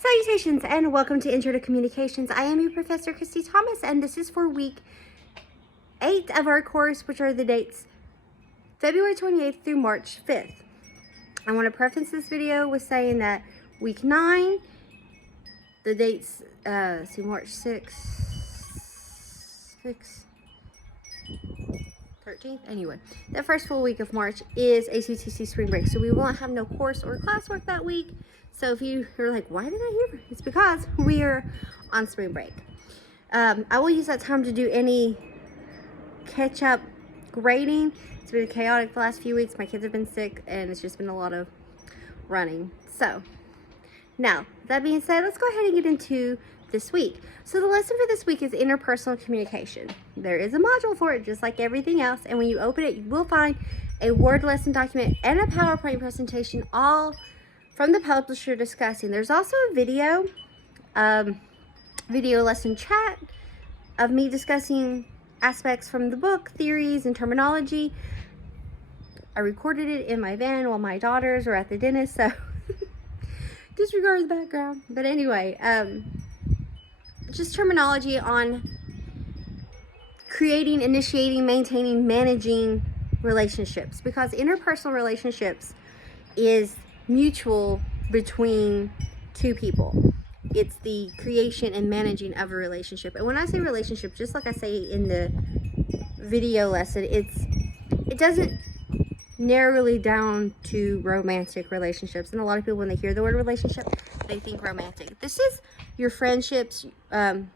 Salutations and welcome to Intro to Communications. I am your Professor Christy Thomas, and this is for week 8 of our course, which are the dates February 28th through March 5th. I want to preface this video with saying that week 9, the dates, March 13th, anyway, the first full week of March is ACTC spring break, so we won't have no course or classwork that week. So if you're like, why did I hear? It's because we are on spring break. I will use that time to do any catch-up grading. It's been chaotic the last few weeks. My kids have been sick, and it's just been a lot of running. So now, that being said, let's go ahead and get into this week. So the lesson for this week is interpersonal communication. There is a module for it, just like everything else. And when you open it, you will find a Word lesson document and a PowerPoint presentation, all from the publisher discussing. There's also a video lesson chat of me discussing aspects from the book, theories and terminology. I recorded it in my van while my daughters were at the dentist, so disregard the background. But anyway, just terminology on creating, initiating, maintaining, managing relationships, because interpersonal relationships is mutual between two people. It's the creation and managing of a relationship. And when I say relationship, just like I say in the video lesson, it doesn't narrowly down to romantic relationships. And a lot of people, when they hear the word relationship, they think romantic. This is your friendships and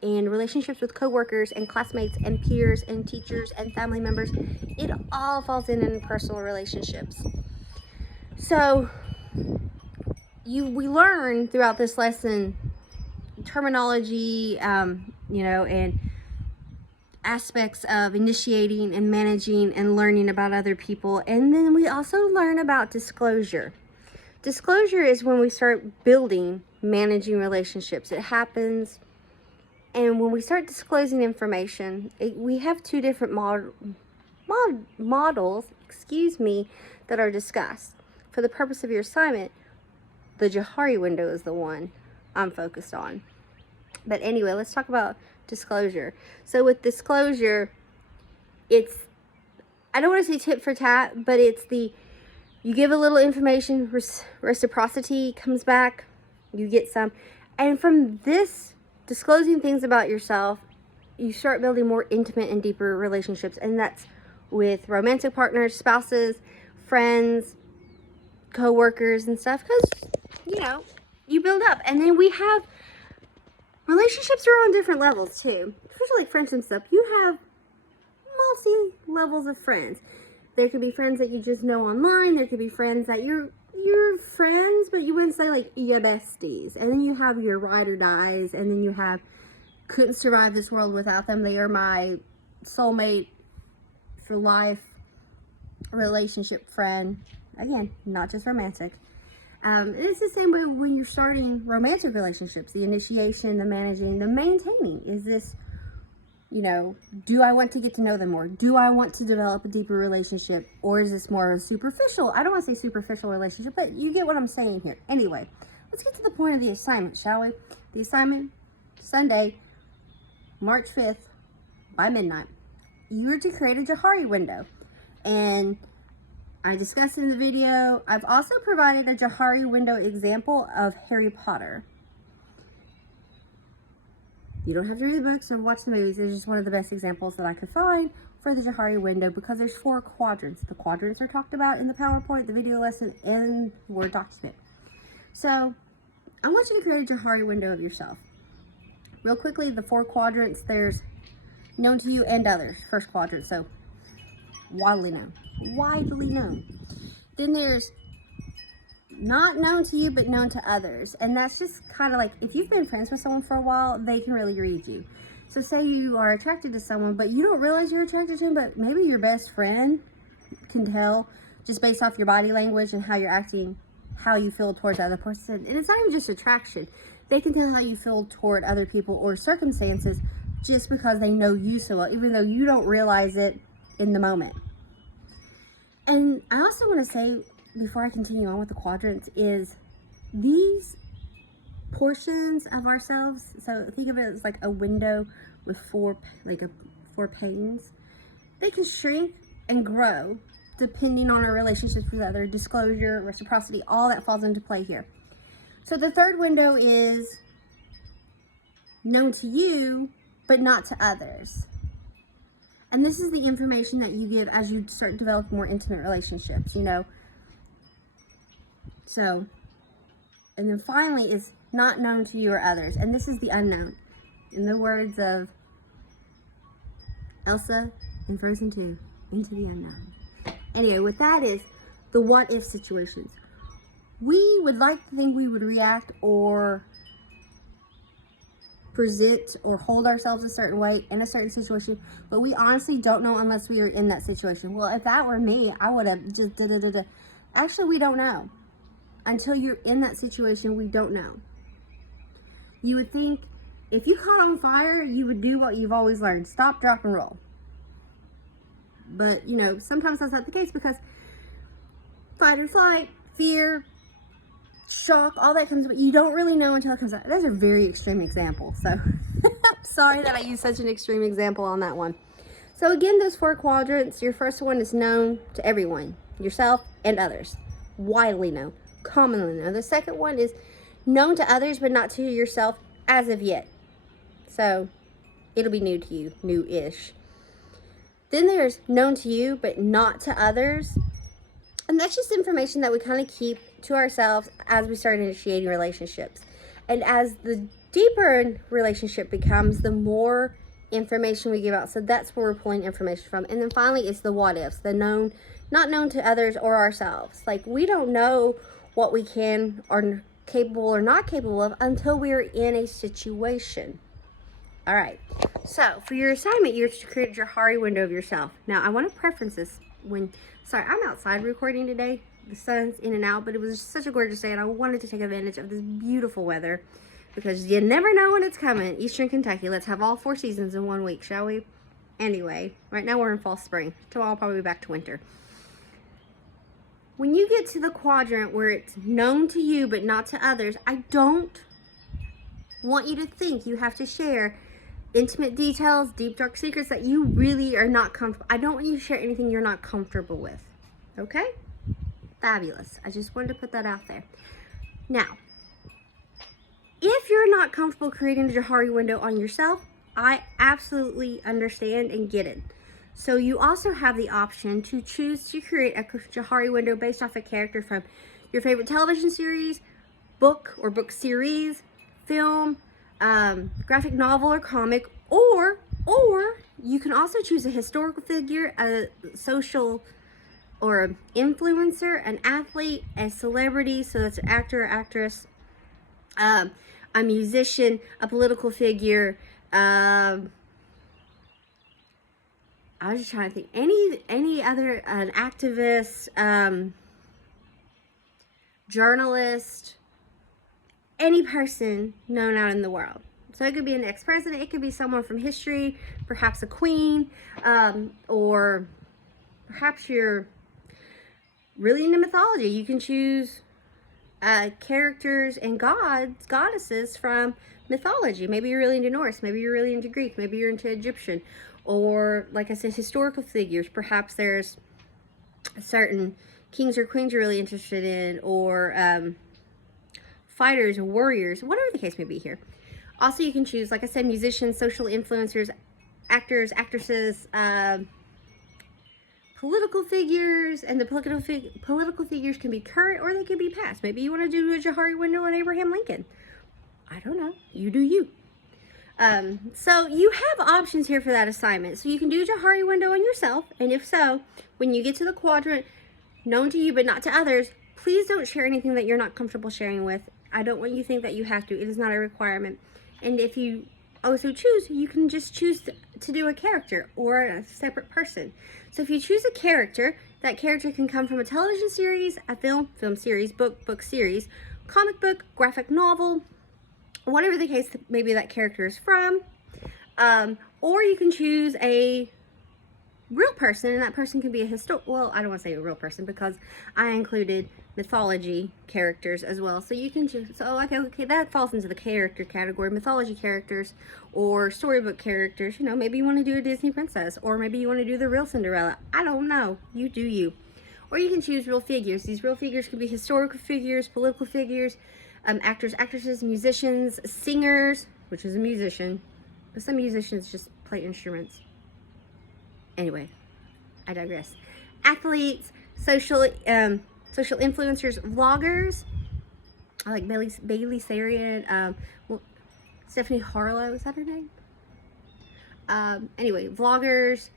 relationships with coworkers and classmates and peers and teachers and family members. It all falls in personal relationships. So we learn throughout this lesson terminology, and aspects of initiating and managing and learning about other people. And then we also learn about disclosure. Disclosure is when we start building, managing relationships. It happens, and when we start disclosing information, we have two different models, that are discussed. For the purpose of your assignment, the Johari window is the one I'm focused on. But anyway, let's talk about disclosure. So with disclosure, I don't want to say tit for tat, but you give a little information, reciprocity comes back, you get some. And from this disclosing things about yourself, you start building more intimate and deeper relationships. And that's with romantic partners, spouses, friends, co-workers and stuff, because you build up. And then we have relationships are on different levels too, especially like friends and stuff. You have multi levels of friends. There could be friends that you just know online. There could be friends that you're friends, but you wouldn't say like your besties. And then you have your ride or dies, and then you have couldn't survive this world without them. They are my soulmate for life relationship friend. Again, not just romantic. It's the same way when you're starting romantic relationships. The initiation, the managing, the maintaining. Is this, do I want to get to know them more? Do I want to develop a deeper relationship? Or is this more of a superficial, I don't want to say superficial relationship, but you get what I'm saying here. Anyway, let's get to the point of the assignment, shall we? The assignment, Sunday, March 5th, by midnight. You are to create a Johari window. And I discussed in the video, I've also provided a Johari window example of Harry Potter. You don't have to read the books or watch the movies. It's just one of the best examples that I could find for the Johari window, because there's 4 quadrants. The quadrants are talked about in the PowerPoint, the video lesson, and the Word document. So I want you to create a Johari window of yourself. Real quickly, the 4 quadrants, there's known to you and others, first quadrant, so widely known. Then there's not known to you but known to others, and that's just kind of like if you've been friends with someone for a while, they can really read you. So say you are attracted to someone but you don't realize you're attracted to him, but maybe your best friend can tell just based off your body language and how you're acting, how you feel towards the other person. And it's not even just attraction, they can tell how you feel toward other people or circumstances just because they know you so well, even though you don't realize it in the moment. And I also want to say, before I continue on with the quadrants, is these portions of ourselves. So think of it as like a window with four panes. They can shrink and grow depending on our relationships with other, disclosure, reciprocity, all that falls into play here. So the third window is known to you, but not to others. And this is the information that you give as you start to develop more intimate relationships, you know. So, and then finally is not known to you or others. And this is the unknown. In the words of Elsa in Frozen 2, into the unknown. Anyway, what that is, the what if situations. We would like to think we would react or present or hold ourselves a certain way in a certain situation, but we honestly don't know unless we are in that situation. Well, if that were me, I would have just da-da-da-da. Actually, we don't know. Until you're in that situation, we don't know. You would think if you caught on fire, you would do what you've always learned. Stop, drop, and roll. But, you know, sometimes that's not the case because fight or flight, fear, shock, all that comes, but you don't really know until it comes out. Those are very extreme examples. So I'm sorry that I used such an extreme example on that one. So again, those 4 quadrants, your first one is known to everyone, yourself and others. Widely known, commonly known. The second one is known to others, but not to yourself as of yet. So it'll be new to you, new-ish. Then there's known to you, but not to others. And that's just information that we kind of keep to ourselves as we start initiating relationships. And as the deeper a relationship becomes, the more information we give out. So that's where we're pulling information from. And then finally, it's the what ifs, the known, not known to others or ourselves. Like, we don't know what we can or capable or not capable of until we're in a situation. All right. So for your assignment, you're to create your Hari window of yourself. Now, I want to preference this sorry, I'm outside recording today. The sun's in and out, but it was such a gorgeous day, and I wanted to take advantage of this beautiful weather because you never know when it's coming. Eastern Kentucky, let's have all 4 seasons in 1 week, shall we? Anyway, right now we're in fall, spring. Tomorrow I'll probably be back to winter. When you get to the quadrant where it's known to you but not to others, I don't want you to think you have to share intimate details, deep, dark secrets that you really are not comfortable. I don't want you to share anything you're not comfortable with. Okay? Fabulous. I just wanted to put that out there. Now, if you're not comfortable creating a Jahari window on yourself, I absolutely understand and get it. So you also have the option to choose to create a Jahari window based off a character from your favorite television series, book or book series, film, graphic novel or comic, or you can also choose a historical figure, a social or an influencer, an athlete, a celebrity, so that's an actor or actress, a musician, a political figure, I was just trying to think, any other, an activist, journalist, any person known out in the world. So it could be an ex-president, it could be someone from history, perhaps a queen, or perhaps you're really into mythology. You can choose characters and gods, goddesses from mythology. Maybe you're really into Norse, maybe you're really into Greek, maybe you're into Egyptian, or like I said, historical figures. Perhaps there's certain kings or queens you're really interested in, or fighters, warriors, whatever the case may be here. Also, you can choose, like I said, musicians, social influencers, actors, actresses, political figures, and the political figures can be current or they can be past. Maybe you want to do a Jahari window on Abraham Lincoln. I don't know. You do you. So you have options here for that assignment. So you can do a Jahari window on yourself, and if so, when you get to the quadrant known to you but not to others, please don't share anything that you're not comfortable sharing with. I don't want you to think that you have to. It is not a requirement. And if you also choose, you can just choose to do a character or a separate person. So if you choose a character, that character can come from a television series, a film series, book series, comic book, graphic novel, whatever the case maybe that character is from. Or you can choose a real person, and that person can be a well, I don't want to say a real person because I included mythology characters as well. So you can choose, so okay, that falls into the character category, mythology characters or storybook characters. You know, maybe you want to do a Disney princess, or maybe you want to do the real Cinderella. I don't know. You do you. Or you can choose real figures. These real figures could be historical figures, political figures, actors, actresses, musicians, singers, which is a musician, but some musicians just play instruments. Anyway, I digress. Athletes, social influencers, vloggers. I like Bailey Sarian, Stephanie Harlow, is that her name? Anyway, vloggers.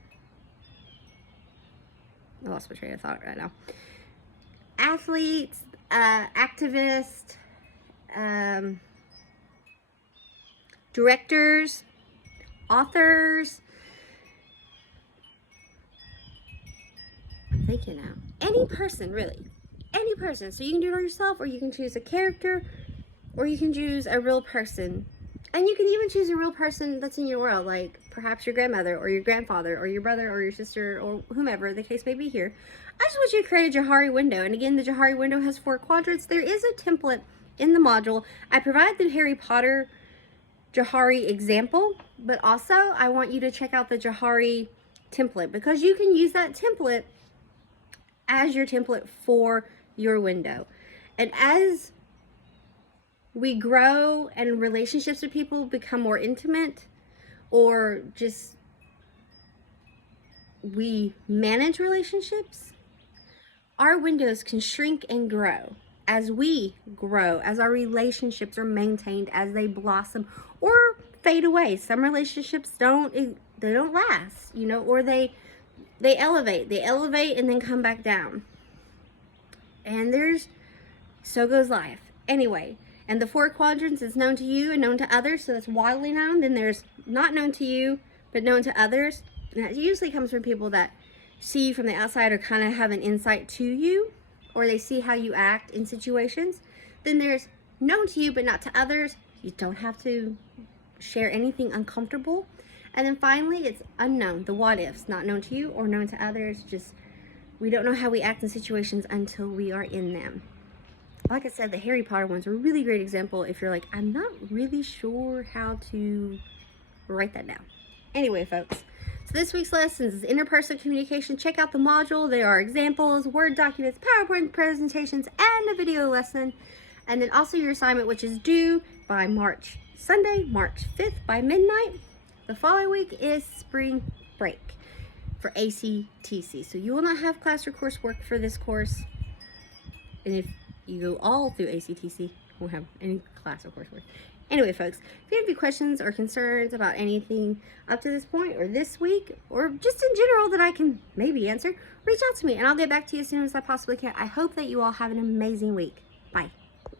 I lost my train of thought right now. Athletes, activists, directors, authors. I'm thinking now. Any person, really. Any person. So you can do it on yourself, or you can choose a character, or you can choose a real person. And you can even choose a real person that's in your world, like perhaps your grandmother or your grandfather or your brother or your sister or whomever the case may be here. I just want you to create a Johari window. And again, the Johari window has 4 quadrants. There is a template in the module. I provide the Harry Potter Johari example, but also I want you to check out the Johari template, because you can use that template as your template for your window. And as we grow and relationships with people become more intimate, or just we manage relationships, our windows can shrink and grow as we grow, as our relationships are maintained, as they blossom or fade away. Some relationships don't last, you know, or they elevate and then come back down. And so goes life. Anyway, and the 4 quadrants is known to you and known to others, so that's widely known. Then there's not known to you, but known to others. And that usually comes from people that see you from the outside or kind of have an insight to you, or they see how you act in situations. Then there's known to you, but not to others. You don't have to share anything uncomfortable. And then finally, it's unknown, the what ifs, not known to you or known to others. Just, we don't know how we act in situations until we are in them. Like I said, the Harry Potter one's a really great example if you're like, I'm not really sure how to write that down. Anyway, folks, so this week's lessons is interpersonal communication. Check out the module. There are examples, Word documents, PowerPoint presentations, and a video lesson. And then also your assignment, which is due by Sunday, March 5th by midnight. The following week is spring break for ACTC. So you will not have class or coursework for this course. And if you go all through ACTC, you won't have any class or coursework. Anyway, folks, if you have any questions or concerns about anything up to this point or this week, or just in general that I can maybe answer, reach out to me and I'll get back to you as soon as I possibly can. I hope that you all have an amazing week. Bye.